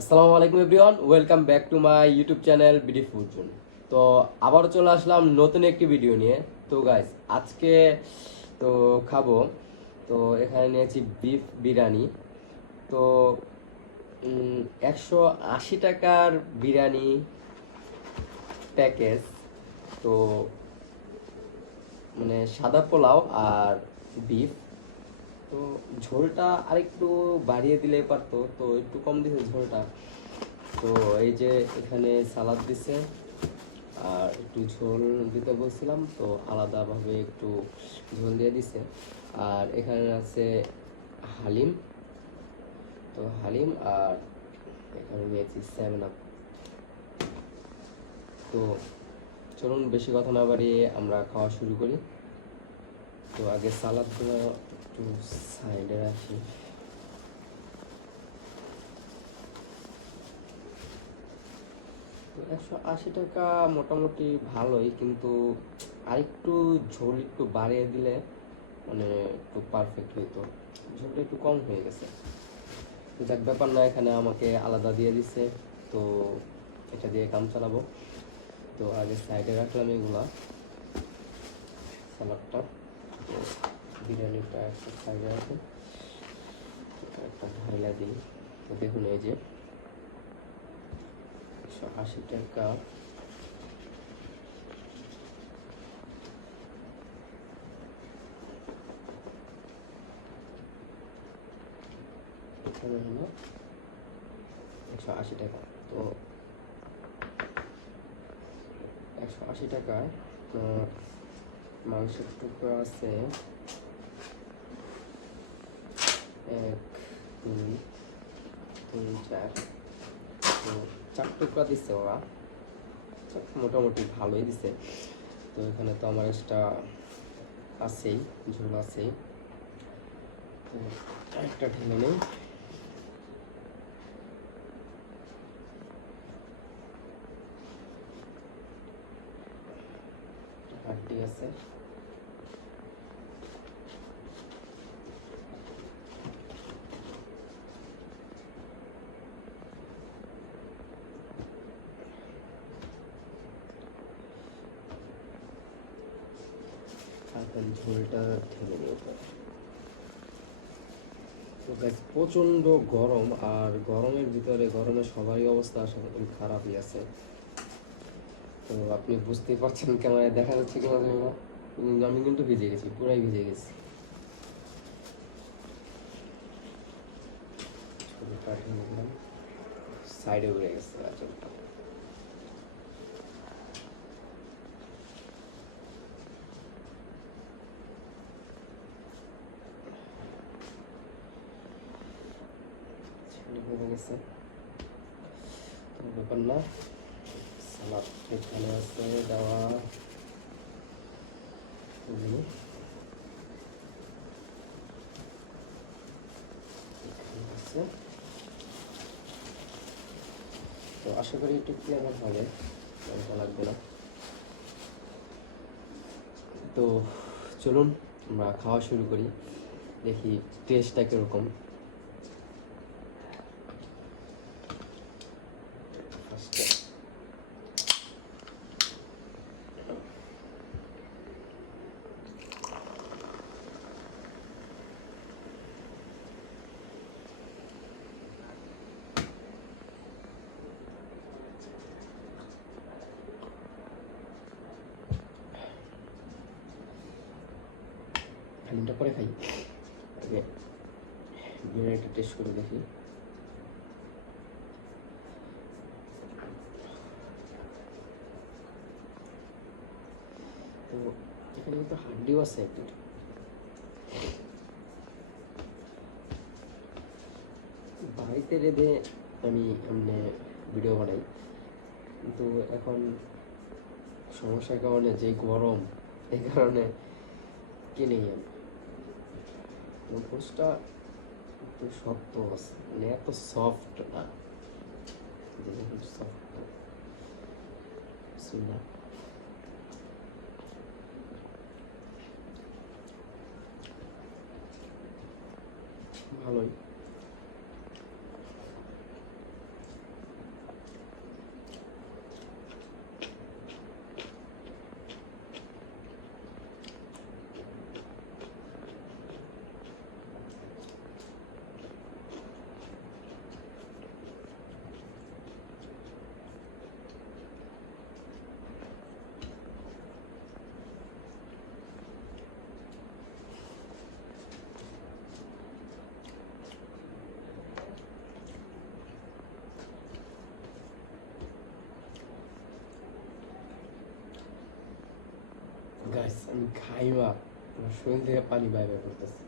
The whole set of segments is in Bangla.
আসসালামু আলাইকুম everyone, welcome back to my YouTube channel BD food zone. তো আবারও চলে আসলাম নতুন একটি ভিডিও নিয়ে। তো গাইস, আজকে তো খাবো, তো এখানে নিয়েছি বিফ বিরিয়ানি। তো 180 টাকার বিরিয়ানি প্যাকেজ। তো মানে সাদা পোলাও আর বিফ। তো ঝোলটা আরেকটু বাড়িয়ে দিলে পারতো, তো একটু কম দিছে ঝোলটা। তো এই যে এখানে সালাদ দিছে, আর একটু ঝোল দিতে বলছিলাম, তো আলাদাভাবে একটু ঝোল দিয়ে দিছে। আর এখানে আছে হালিম, তো হালিম, আর এখানে নিয়েছি 7 আপ। তো চলুন বেশি কথা না বাড়িয়ে আমরা খাওয়া শুরু করি। তো আগে সালাদগুলো একটু সাইডে রাখি। তো 180 টাকা মোটামুটি ভালোই, কিন্তু আরেকটু ঝোল একটু বাড়িয়ে দিলে মানে একটু পারফেক্ট হইতো। ঝোলটা একটু কম হয়ে গেছে। তো যাক, ব্যাপার না, এখানে আমাকে আলাদা দিয়ে দিছে, তো এটা দিয়ে কাম চালাবো। তো আগে সাইডে রাখলাম এগুলা, সালাডটা। তো বিরিয়ানিটা একটা সাইডে রাখি, একটা ঢাইলা দিই। তো দেখুন, এই যে 180 টাকা। এখানে হলো 180 টাকা। তো 180 টাকায় মাংসের টুকরো আছে 1, 2, 3, 4। তো 4 টুকরা দিচ্ছে ওরা, মোটামুটি ভালোই দিছে। তো এখানে তো আমার এক্সট্রা আছেই, ঝোল আছেই। তো একটা ঢেলে নেই। হাড্ডি আছে, এখন ঝোলটা ঢেলে নিয়ে। তো গাইস, প্রচণ্ড গরম, আর গরমের ভিতরে গরমে সবারই অবস্থা আশা করি খারাপই আছে। তো আপনি বুঝতেই পারছেন, ক্যামেরায় দেখা যাচ্ছে কিনা জানি না, আমি কিন্তু ভিজে গেছি, পুরাই ভিজে গেছি। ছোটটা ঢেলে দিলাম, সাইডে উড়ে গেছে আচলটা। হয়ে গেছে, তো ব্যাপার না। সালাদ এখানে আছে দেওয়া, এখানে আছে। তো আশা করি একটু ক্লিয়ার হবে, লাগবে না। তো চলুন আমরা খাওয়া শুরু করি, দেখি টেস্টটা কীরকম। ফার্স্টে হালিমটা পরে খাই, আগে বিরিয়ানিটা টেস্ট করে দেখি। তো এখানে কিন্তু হাড্ডিও আছে একটু। বাড়িতে রেঁধে আমি এমনি ভিডিও বানাই, কিন্তু এখন সমস্যার কারণে, যে গরম, এই কারণে কিনেই আমি। গোশটা একটু শক্ত আছে, মানে এত সফট না, সফট না। ভালোই। গাইস আমি খাইমা আমার শরীর থেকে পানি বাইরে করতেছে।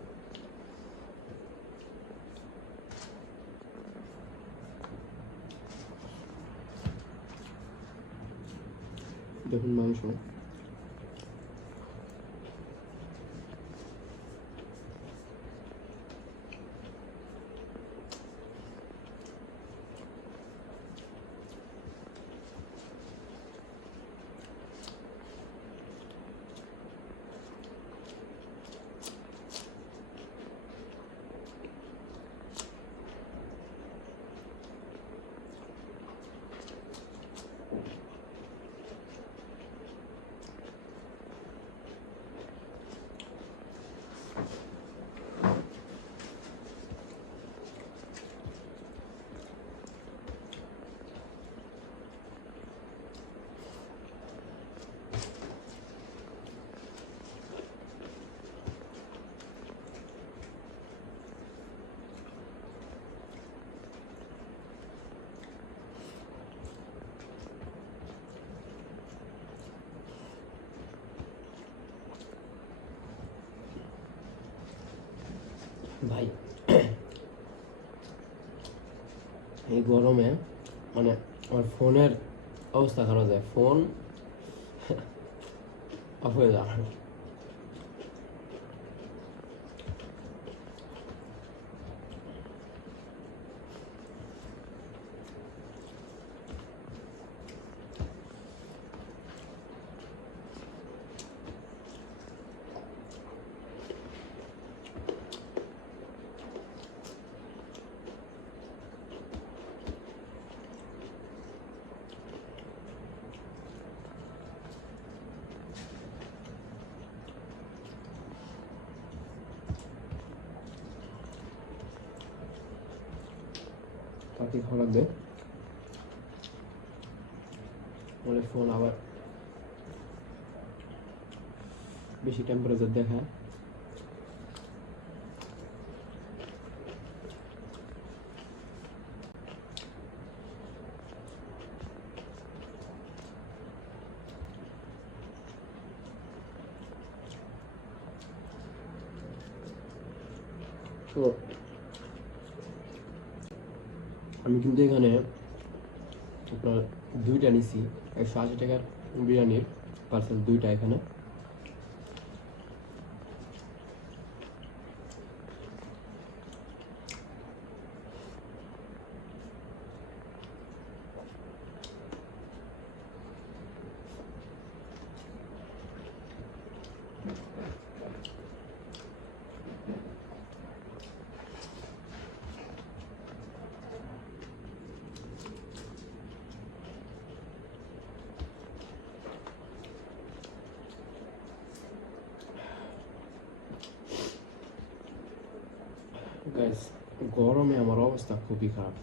দেখুন মাংস ভাই, এই গরমে মানে আমার ফোনের অবস্থা খারাপ যায়, ফোন অফ হয়ে যায়। পাতি খাওয়া লাগবে, মানে ফোন আবার বেশি টেম্পারেচার দেখায়। তো আমি কিন্তু এখানে আপনার দুইটা নিছি 180 টাকার বিরিয়ানির পার্সেল, দুইটা এখানে। গাইস গরমে আমার অবস্থা খুবই খারাপ।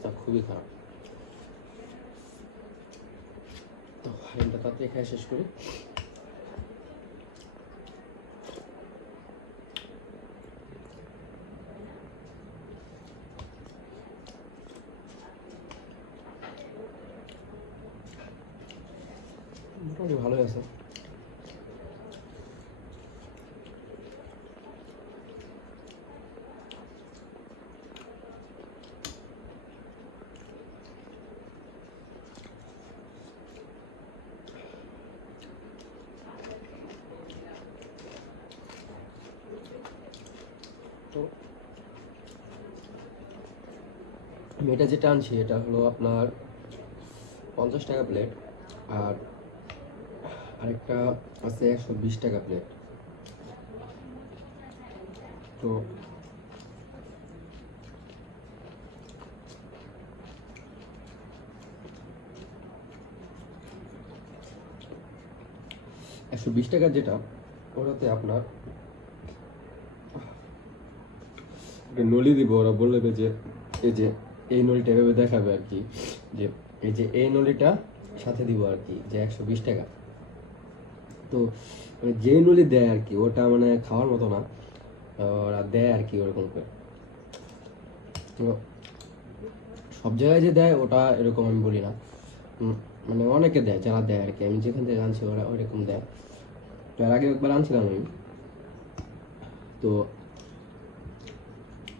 অবস্থা খুবই খারাপ। তো হালিমটা তাড়াতাড়ি খেয়ে শেষ করি। মোটামুটি ভালোই আছে। তো আমি এটা যেটা আনছি এটা হলো আপনার 50 টাকা প্লেট, আর আরেকটা আছে 120 টাকা প্লেট। তো $120 যেটা, ওটাতে আপনার নলি দিব। ওরা বলবে যে এই যে এই নলিটা এভাবে দেখাবে আর কি, যে এই যে এই নলিটা সাথে দিব আর কি, যে 120 টাকা। তো মানে যে নলি দেয় আর কি, ওটা মানে খাওয়ার মতো না, ওরা দেয় আর কি ওরকম করে। তো সব জায়গায় যে দেয় ওটা এরকম আমি বলি না, মানে অনেকে দেয়, যারা দেয় আর কি, আমি যেখান থেকে আনছি ওরা ওইরকম দেয়। তো এর আগে একবার আনছিলাম আমি, তো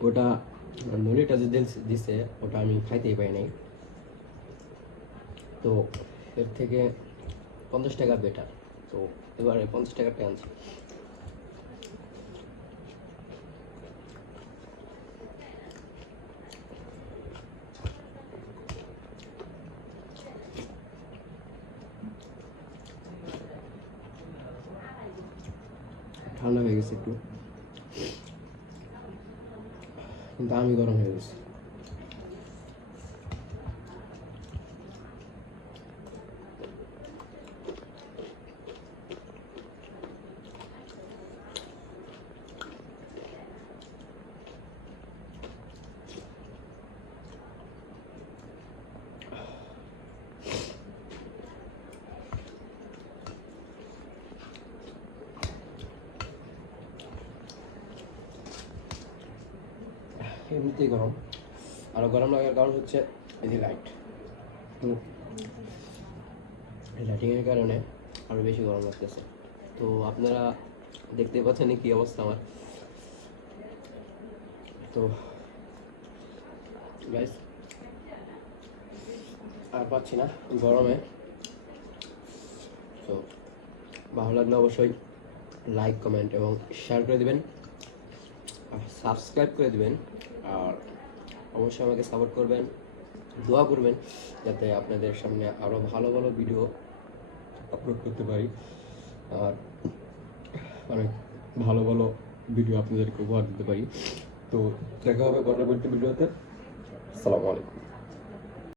ওটা নলিটা যে দিছে ওটা আমি খাইতেই পাই নাই। তো এর থেকে 50 টাকা বেটার। তো এবারে 50 টাকাটা আনছি। ঠান্ডা হয়ে গেছে একটু, কিন্তু আমি গরম হয়ে গেছি। এমনিতেই গরম, আরো গরম লাগার কারণ হচ্ছে এই যে লাইট। তো লাইটিংয়ের কারণে আরো বেশি গরম লাগতেছে। তো আপনারা দেখতে পাচ্ছেন কি অবস্থা আমার। তো গাইস আর পাচ্ছি না গরমে। তো ভালো লাগলে অবশ্যই লাইক, কমেন্ট এবং শেয়ার করে দিবেন, আর সাবস্ক্রাইব করে দিবেন। আর অবশ্যই আমাকে সাপোর্ট করবেন, দোয়া করবেন যাতে আপনাদের সামনে আরও ভালো ভালো ভিডিও আপলোড করতে পারি, আর অনেক ভালো ভালো ভিডিও আপনাদেরকে উপহার দিতে পারি। তো দেখা হবে পরবর্তী ভিডিওতে। আসসালামু আলাইকুম।